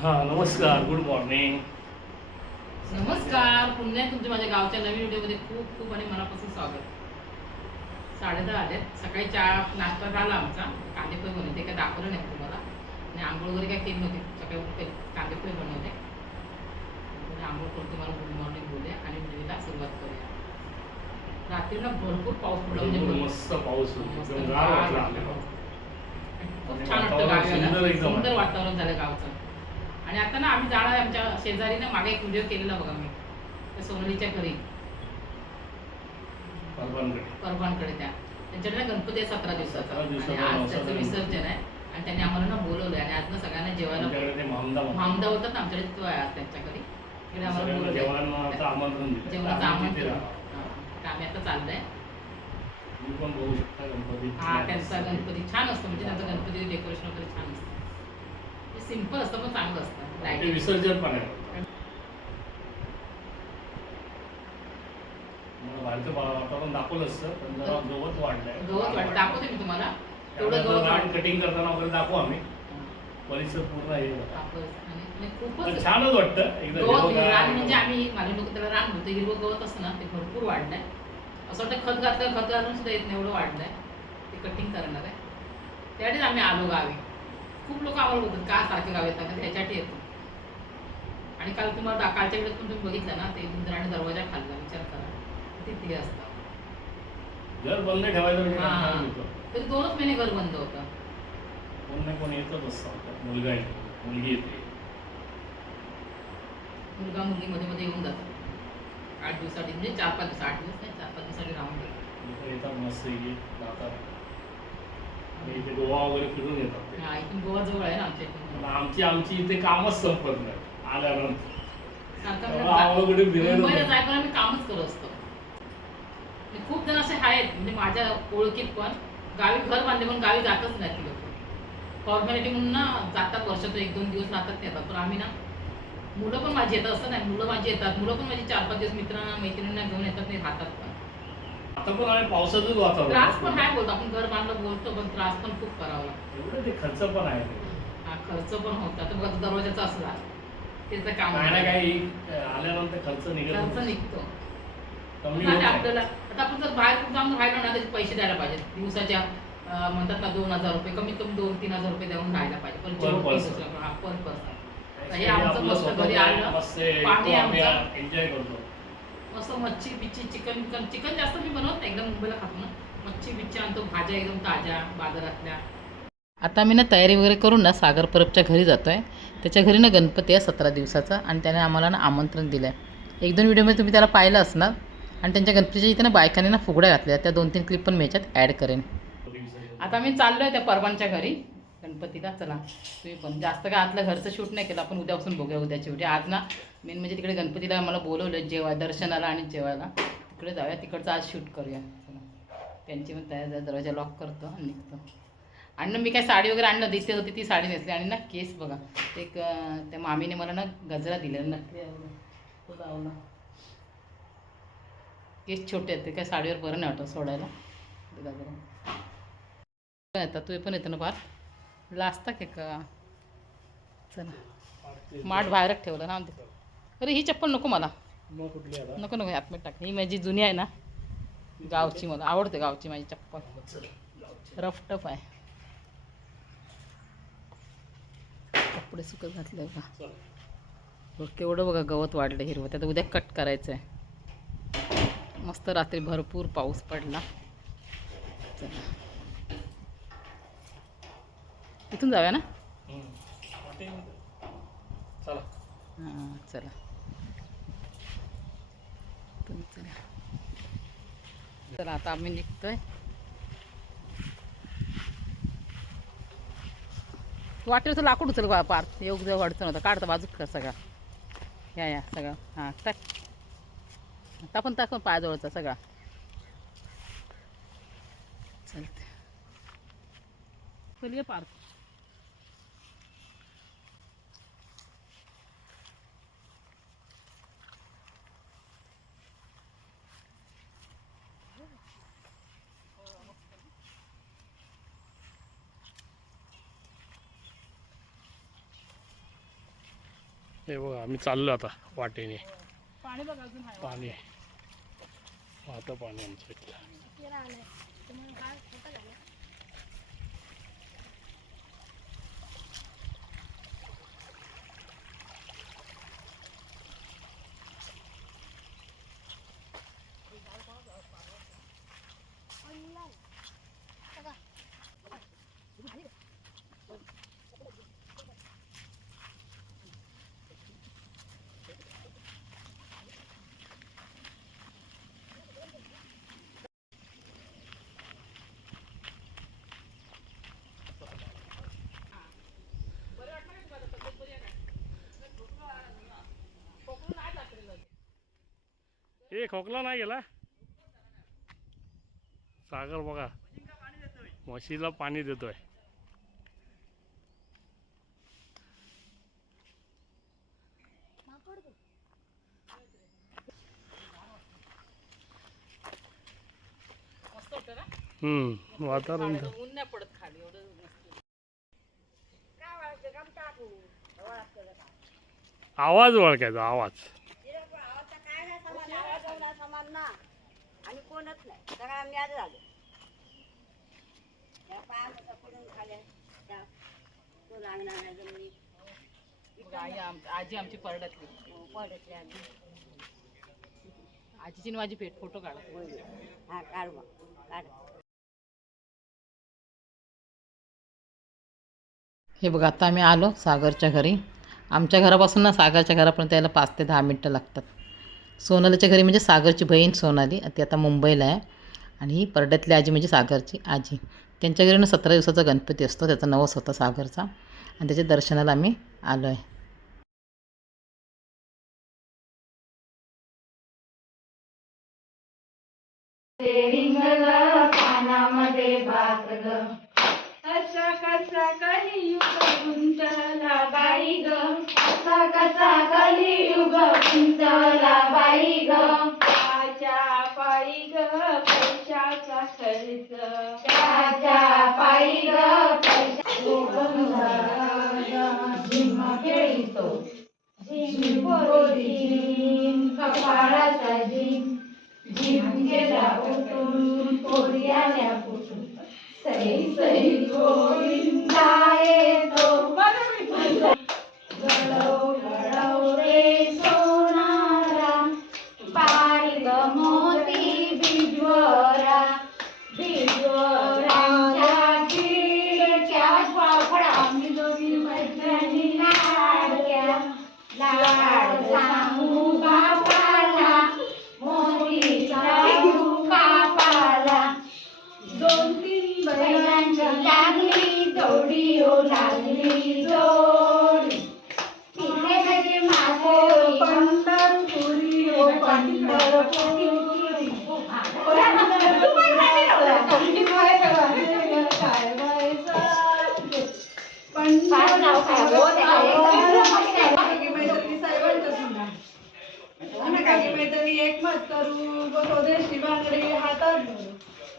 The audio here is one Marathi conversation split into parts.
हा नमस्कार गुड मॉर्निंग नमस्कार पुन्हा तुमच्या माझ्या गावच्या नवीन व्हिडिओमध्ये खूप खूप आणि मनापासून स्वागत. साडे दहा आलेत. सकाळी चहा नाश्ता झाला आमचा. कांदे पोहे बनवते काय दाखवलं नाही तुम्हाला. आणि आंघोळ वगैरे काय केली नव्हती. सकाळी उठते कांदे पोहे बनवते. आंघोळ करून तुम्हाला गुड मॉर्निंग बोलूया आणि व्हिडिओला सुरुवात करूया. रात्री ना भरपूर पाऊस पडला म्हणजे. मस्त पाऊस खूप छान वाटतं वातावरण गावी सुंदर आलं. वातावरण झालं गावचं. आणि आता ना आम्ही जाणार आमच्या शेजारी ना मागे एक व्हिडिओ केलेला बघा मी. त्या सोनालीच्या घरी. परवानकडे त्या. त्यांच्याकडे ना गणपती आहे सतरा दिवसाचा. आज त्याचं. विसर्जन आहे. आणि त्यांनी आम्हाला ना बोलवलंय. आणि आज ना सगळ्यांना जेवायला मामदा होतात ना आमच्याकडे तो आहे आज त्यांच्या घरी. आम्हाला. जेवणाचं आमंत्रण. आम्ही आता चाललंय. हा त्यांचा गणपती छान असतो. म्हणजे त्यांचं गणपती डेकोरेशन वगैरे छान असतं. सिंपल असतं पण चांगलं असतं. ते विसर्जन पण आहे. मला बाहेरचं वा- वातावरण दाखवलं असतं पण जरा गवत वाढलंय. गवत दाखवते मी तुम्हाला. तेवढं गवत वाढलं कटिंग करताना वगैरे दाखवू आम्ही. परिसर पूर्ण हे होता. दाखवलं. आणि आणि पण खूपच छानच वाटतं. एकदा गवत हिरवंगार रान म्हणजे. आम्ही लोक त्याला रान म्हणतो हिरवं गवत असतं ना ते भरपूर वाढलंय. असं वाटतं खत घातलं खत घालून सुद्धा येत नाही एवढं वाढलंय. ते कटिंग करणार आहे. त्यावेळेस आम्ही आलो गावी. खूप लोक आम्हाला बोलतात का सारखे गावी येतात? त्याच्यासाठी येतो. आणि काल तुम्हाला कालच्या वेळेस पण तुम्ही बघितलं ना ते उंदराने दरवाजा खाल्ला विचार करा. किती ते असतं. घर बंद ठेवायचं म्हणजे. तरी दोनच महिने घर बंद होतं. कोण नाही कोण येतच असतं आमच्यात. मुलगा येतो मुलगी येते. मुलगा मुलगी मध्ये मध्ये येऊन जातात आठ दिवसासाठी म्हणजे चार पाच दिवस आठ दिवस नाही चार पाच दिवसासाठी राहून येतात मस्त जातात आणि इथे गोवा वगैरे फिरून येतात ते. हा इथून गोवा जवळ आहे ना आमच्या इथून. पण आमची आमची इथे कामच संपत नाही आल्यानंतर. सारखं तेव्हा आम्हाला कुठे म्हणजे मुंबईला आम्ही कामच करत असतो. आणि खूप जण असे आहेत म्हणजे माझ्या ओळखीत पण. गावी घर बांधले पण गावी जातच नाही ती लोक. फॉर्मॅलिटी म्हणून ना जातात वर्षातून एक दोन दिवस राहतात ते येतात पण आम्ही ना मुलं पण माझी येतात. असं नाही मुलं माझी येतात. मुलं पण माझी चार पाच दिवस मित्रांना मैत्रिणींना घेऊन येतात नाही राहतात पण. आता पण आम्ही पावसाचंच वातावरण त्रास पण आहे बोलतो आपण घर बांधलं बोलतो पण त्रास पण खूप करावा लागतो. एवढं ते खर्च पण आहे. हा खर्च पण होता. तर बघा दरवाजाचा असला त्याचं काम काय ना काही आल्यानंतर खर्च निघत खर्च. निघतो. कमी होत. आपल्याला आता आपण जर बाहेर कुठं जाऊन राहिलो ना त्याचे पैसे द्यायला पाहिजे दिवसाच्या अं, म्हणतात ना दोन हजार रुपये कमीत कमी दोन तीन हजार रुपये देऊन राहायला पाहिजे. पण Per person. हा पर पर्सन हे आमचं मस्त घरी आलं, पाणी आमचं. एन्जॉय करतो. मस्त मच्छी बिच्छी चिकन बिकन चिकन जास्त मी बनवत नाही एकदम मुंबईला खातो ना. मच्छी बिच्छी आणतो भाज्या एकदम ताज्या बाजारातल्या. आता मी ना तयारी वगैरे करून ना सागर परबच्या घरी जातो आहे त्याच्या घरी ना गणपती आहे सतरा दिवसाचा आणि त्याने आम्हाला ना आमंत्रण दिलं आहे एक दोन व्हिडिओमध्ये तुम्ही त्याला पाहिलं असणार. आणि त्यांच्या गणपतीच्या इथे ना बायकांनी ना फुगड्या घातल्या त्या दोन तीन क्लिप पण मी याच्यात ॲड करेन. आता मी चाललो आहे त्या परवांच्या घरी. गणपतीला चला. तुम्ही पण जास्त काय आतलं घरचं शूट नाही केलं आपण उद्यापासून बघूया उद्याची उद्या आज ना मेन म्हणजे तिकडे गणपतीला मला बोलवलं जेवाय दर्शनाला आणि जेवायला. तिकडे जाऊया तिकडचं आज शूट करूया. चला. त्यांची पण तयार झाली दरवाजा लॉक करतो आणि निघतो. आणि ना मी काय साडी वगैरे आणलं दिसते होती ती साडी नेसली. आणि ना केस बघा एक त्या मामीने मला ना गजरा दिला नक्की तो लावला. केस छोटे आहेत ते काय साडीवर बरं नाही वाटत सोडायला. गजरा येतात तू पण येतो ना फार लाजता की का? चला. माठ बाहेरच ठेवलं ना ते अरे ही चप्पल नको मला. नको नको आतमध्ये टाक ही माझी जुनी आहे ना. गावची मला. आवडते गावची माझी चप्पल. रफ टफ आहे. कपडे सुकत घातले बघा. बघ केवढं बघा गवत वाढलं हिरवं. त्यात उद्या कट करायचं आहे मस्त रात्री भरपूर पाऊस पडला. चला. इथून जाऊया ना? चला. हां चला चला चला आता आम्ही निघतोय. वाटेल लाकूड उचल पार. योग योग्य अडचण नव्हतं. काढतं बाजूत कर सगळा. या या सगळं. हां टाक. टाकून टाकून पायाजवळचा सगळा. चालते. चल ये पार्क हे बघा आम्ही चाललो आता वाटेने. पाणी वाहतं पाणी. आमच्या इथलं. खोकला नाही गेला. सागर बघा. म्हशीला पाणी देतोय. हम्म वातावरण आवाज ओळखायचा आवाज. ओळखायचा आवाज आणि कोणच नाही. सगळं झालो त्या पडून खाल्या. त्या तो लागणार नाही आई आम आजी आमची परड्यातली पडतले आधी आजीची आणि माझी भेट फोटो काढा. हा काढ. हे बघा आता आम्ही आलो सागरच्या घरी. आमच्या घरापासून ना सागरच्या घरापर्यंत यायला पाच ते दहा मिनटं लागतात. सोनालीच्या घरी म्हणजे सागरची बहीण सोनाली ती आता मुंबईला आहे. आणि ही परड्यातली आजी म्हणजे सागरची आजी. त्यांच्या घरी ना सतरा दिवसाचा गणपती असतो त्याचा नवस होता सागरचा. आणि त्याच्या दर्शनाला आम्ही आलो आहे असा कसा कसा कलियुग गुंतला बाई ग? कसा कसा कलियुग गुंतला बाई ग? त्याच्या पायी ग पैशाचा खर्च. त्याच्या पायी ग झिम खेळीतो झिम कपाळाचा झिम. झिम गेला उठून पोरी आल्या कुठून? सई सई. Oh,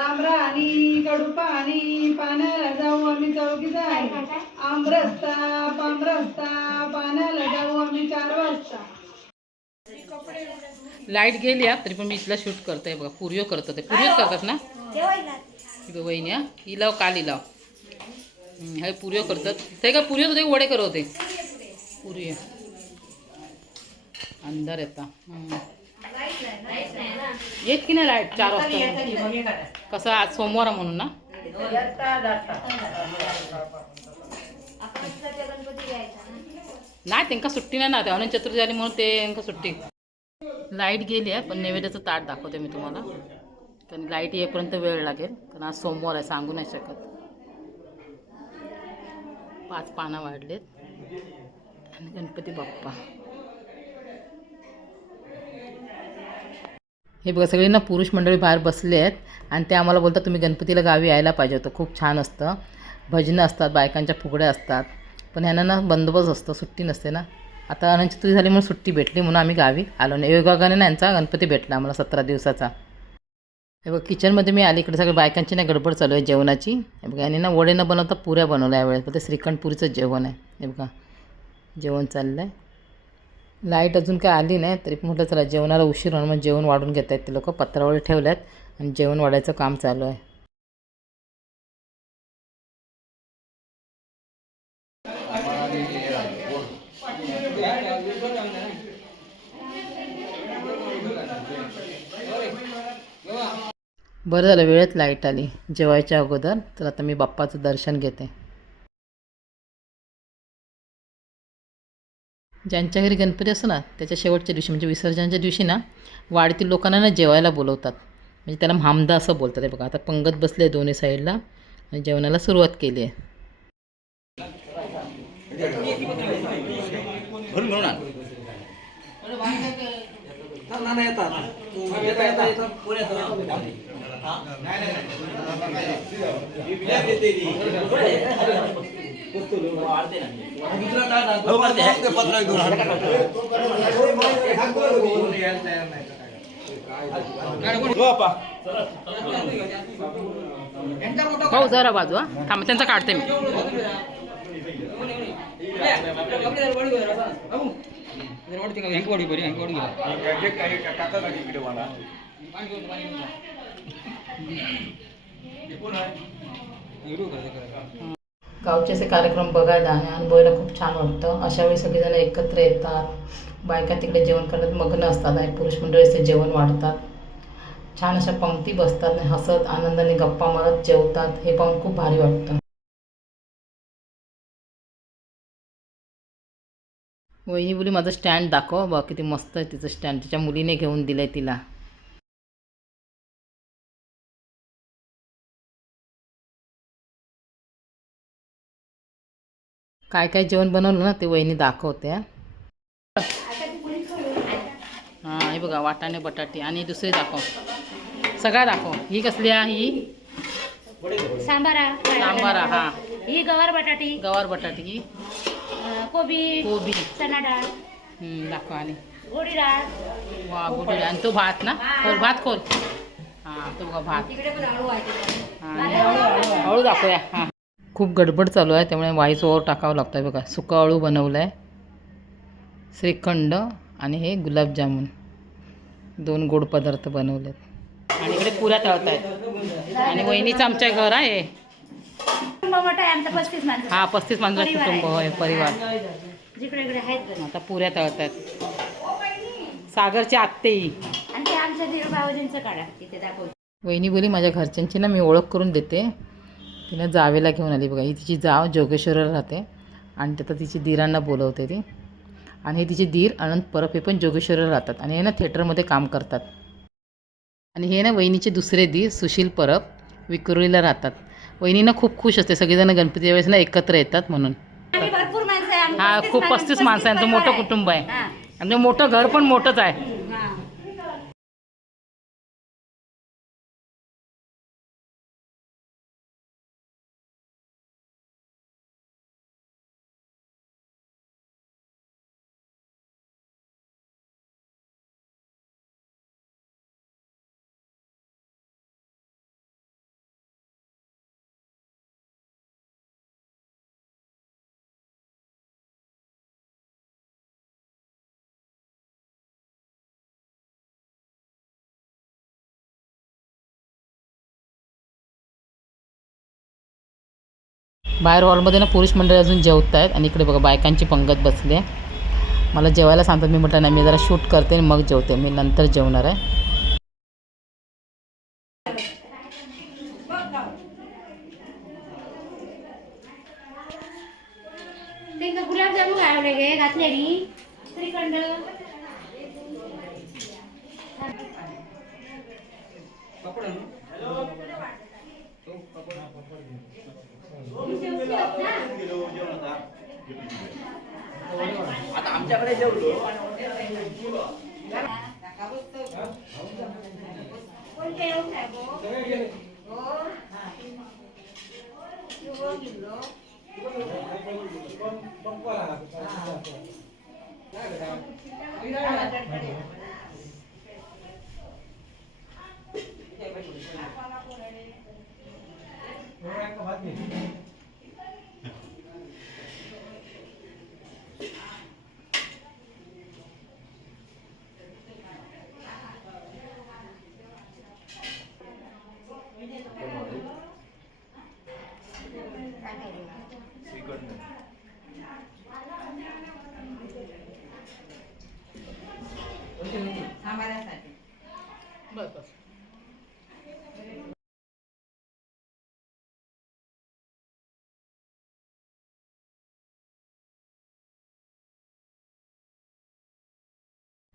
राम राणी कडू पाणी पाण्याला जाऊ आम्ही चौकी जाई आमरस्ता पामरस्ता पाण्याला जाऊ आम्ही चार वाजता. लाइट गेली हा तरी पण मी इथला शूट करतोय बघा पुरियो करतो ते. पुरियोच करतात ना? ही वहिनी हा ही लाव काली लाव. हम्म, हे पुरियो करतात. ते काय पुरियो होते वडे करत होते पुरियो अंधार येता. हम्म. येत की नाही लाइट चार वाजता? कसं आज सोमवार म्हणून ना? नाही त्यांका सुट्टी नाही ना. ते अनंत चतुर्थी झाली म्हणून ते सुट्टी. लाइट गेली आहे पण नैवेद्याचं ताट दाखवते मी तुम्हाला. कारण लाइट येईपर्यंत वेळ लागेल. कारण आज सोमवार आहे सांगू नाही शकत. पाच पानं वाढलेत. आणि गणपती बाप्पा. हे बघा सगळे ना पुरुष मंडळी बाहेर बसले आहेत आणि ते आम्हाला बोलतात तुम्ही गणपतीला गावी यायला पाहिजे होतं. खूप छान असतं. भजनं असतात बायकांच्या फुगड्या असतात. पण ह्यांना ना बंदोबस्त असतो सुट्टी नसते ना. आता अनंत चतुर्थी झाली म्हणून सुट्टी भेटली म्हणून आम्ही गावी आलो नाही. योगागाने ना यांचा गणपती भेटला आम्हाला सतरा दिवसाचा. हे बघ किचनमध्ये मी आली इकडे सगळ्या बायकांची ना गडबड चालू आहे जेवणाची. हे बघा यांनी ना वडे न बनवता पुऱ्या बनवल्या यावेळेस. तर ते श्रीखंड पुरीचं जेवण आहे. हे बघा जेवण चाललं आहे लाइट अजून काय आली नाही तरी म्हटलं चला जेवणाला उशीर होणार मग जेवण वाढून घेत आहेत ते लोक. पत्रावळी ठेवल्यात आणि जेवण वाढायचं काम चालू आहे. बरं झालं वेळेत लाइट आली. जेवायच्या अगोदर तर आता मी बाप्पाचं दर्शन घेते. ज्यांच्या घरी गणपती असतो ना त्याच्या शेवटच्या दिवशी म्हणजे विसर्जनाच्या दिवशी ना वाडीतील लोकांना ना जेवायला बोलवतात. म्हणजे त्याला म्हामदा असं बोलतात. हे बघा आता पंगत बसले दोन्ही साईडला आणि जेवणाला सुरुवात केली आहे. हो जरा बाजू हा. थांब त्यांचा काढते मी. गावचे असे कार्यक्रम बघायला आणि अनुभवायला खूप छान वाटतं. अशा वेळी सगळेजण एकत्र येतात. बायका तिकडे जेवण करण्यात मग्न असतात आणि पुरुष मंडळी असे जेवण वाढतात. छान अशा पंक्ती बसतात आणि हसत आनंदाने गप्पा मारत जेवतात. हे पाहून खूप भारी वाटतं. वहिनी बोली माझं स्टँड दाखव. बा किती मस्त आहे तिचं स्टँड तिच्या मुलीने घेऊन दिलं आहे तिला. काय काय जेवण बनवलं ना ते वहिनी दाखवते हा. हा बघा वाटाणे बटाटे आणि दुसरी दाखव. सगळ्या दाखव. ही कसली आहे ही? सांबारा सांबारा हा. ही गवार बटाटी. गवार बटाटे ही अं, कोबी. कोबी. चना डाळ. हम्म, दाखव आणि. गोडी डाळ. वा गुडी आणि तो भात ना? खोल भात खोल. हा तो बघा भात. हा, हळू दाखवूया. हाँ. खूप गडबड चालू आहे त्यामुळे वाईस ओवर टाकावं लागतं आहे बघा. सुका अळू बनवलं आहे श्रीखंड आणि हे गुलाबजामुन. दोन गोड पदार्थ बनवलेत. आणि इकडे पुऱ्या तळत आहेत आणि वहिनीचं आमच्या घर आहे. हा पस्तीस माणसाचं कुटुंब होय परिवार. आता पुऱ्या तळत आहेत सागरची दाखवतो. वहिनी बोली माझ्या घरच्यांची ना मी ओळख करून देते. तिनं जावेला घेऊन आली बघा. ही तिची जाव जोगेश्वरला राहते. आणि तिथं तिची दीरांना बोलवते ती. आणि हे तिचे दीर अनंत परब हे पण जोगेश्वरला राहतात. आणि हे ना थिएटरमध्ये काम करतात. आणि हे ना वहिनीचे दुसरे दीर सुशील परब विक्रोळीला राहतात. वहिनीनं खूप खुश असते. सगळेजण गणपती वेळेस ना एकत्र येतात म्हणून. माणसं आहे. हा पस्तीस खूप माणसं- पस्तीस माणसांचं परिवार मोठं आहे. कुटुंब आहे. आणि ते मोठं घर पण मोठंच आहे. बाहेर हॉलमध्ये ना पुरुष मंडळी अजून जेवत आहेत आणि इकडे बघा बायकांची पंगत बसली आहे. मला जेवायला सांगतात मी म्हटलं नाही मी जरा शूट करते आणि मग जेवते मी नंतर जेवणार आहे. Evet.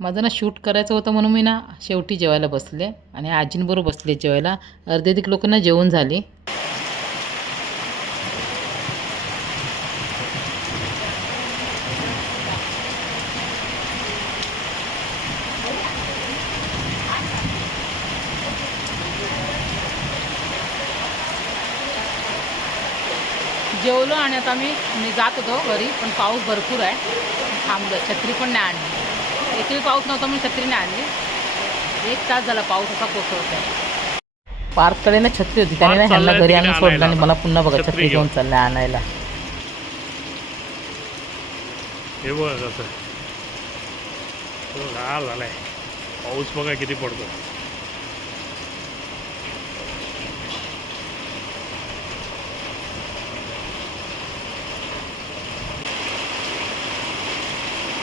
माझं ना शूट करायचं होतं म्हणून मी ना शेवटी जेवायला बसले आणि आजींबरोबर बसले जेवायला. अर्धे अधिक लोकांना जेवण झाले. जेवलो आणि आता मी मी जात होतो घरी पण पाऊस भरपूर आहे. थांबलं छत्री पण नाही आणली. एकही पाऊस नव्हता म्हणून छत्री नाही आणली. एक तास झाला पाऊस असा कोसळतोय. पार्ककडे ना छत्री होती. त्याने ना ह्यांना घरी आणून सोडलं आणि. मला पुन्हा बघा छत्री घेऊन. चाललंय आणायला. हे बघा कसं तो गार झालाय. पाऊस बघा किती पडतो.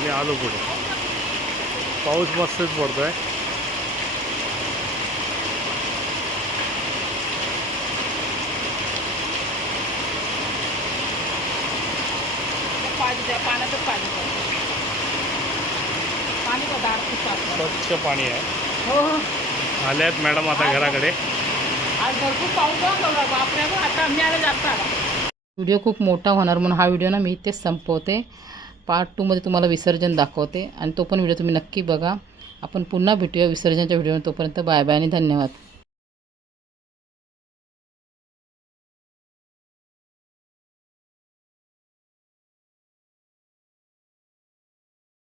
मी आलो पुढे. पाऊस मस्तच पडतोय. पाण्यातच पाणी पाणी स्वच्छ पाणी आहे. हो हो. आल्यात मॅडम आता घराकडे. आज भरपूर पाऊस बघा बापरे बघ, आता आम्ही आला जास्त व्हिडिओ खूप मोठा होणार म्हणून हा व्हिडिओ ना मी इथेच संपवते. पार्ट टूमध्ये तुम्हाला विसर्जन दाखवते. आणि तो पण व्हिडिओ तुम्ही नक्की बघा. आपण पुन्हा भेटूया विसर्जनच्या व्हिडिओ तोपर्यंत बाय बाय आणि धन्यवाद.